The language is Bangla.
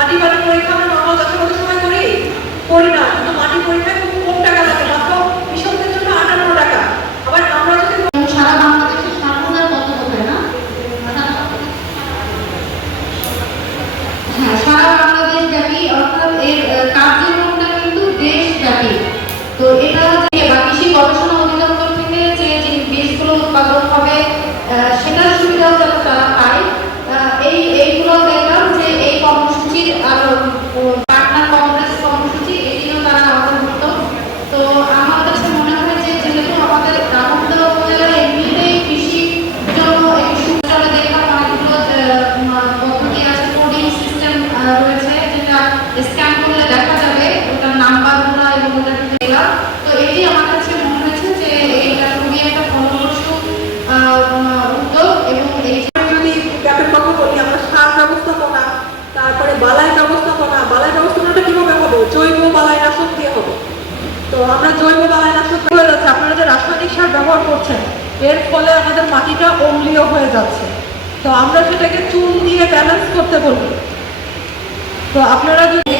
মাটি মাটি পরীক্ষা আমরা নর্মাল যথাযথ সময় করি? করি না কিন্তু মাটি পরীক্ষায় খুব কম টাকা লাগে। মাত্র কৃষকদের জন্য আটান্ন টাকা। আবার আমরা যদি সারা বাংলাদেশে ষাট কত কোথায় না? হ্যাঁ সারা বাংলাদেশ ব্যাপী অর্থাৎ এর কার্যক্রমটা কিন্তু দেশব্যাপী। তো এটা হচ্ছে বা কৃষি গবেষণা অধিদপ্তর থেকে যে বীজগুলো উৎপাদন হবে আহ, স্ক্যান করলে দেখা যাবে, ওটার নাম্বারগুলো এবং ওটা দিলাম তো এটি আমার কাছে মনে হয়েছে যে এইটা খুবই একটা ফলপ্রসূ উদ্যোগ এবং এই যদি ব্যাপের কথা বলি, আমরা সার ব্যবস্থাপনা, তারপরে বালাই ব্যবস্থাপনা। বালাই ব্যবস্থাপনাটা কীভাবে হবে? জৈব বালাই নাশক দিয়ে হবে। তো আমরা জৈব বালাই নাশক হয়ে যাচ্ছে আপনারা যে রাসায়নিক সার ব্যবহার করছেন, এর ফলে আমাদের মাটিটা অম্লীয় হয়ে যাচ্ছে। তো আমরা সেটাকে চুন দিয়ে ব্যালেন্স করতে বলব তো আপনারা যদি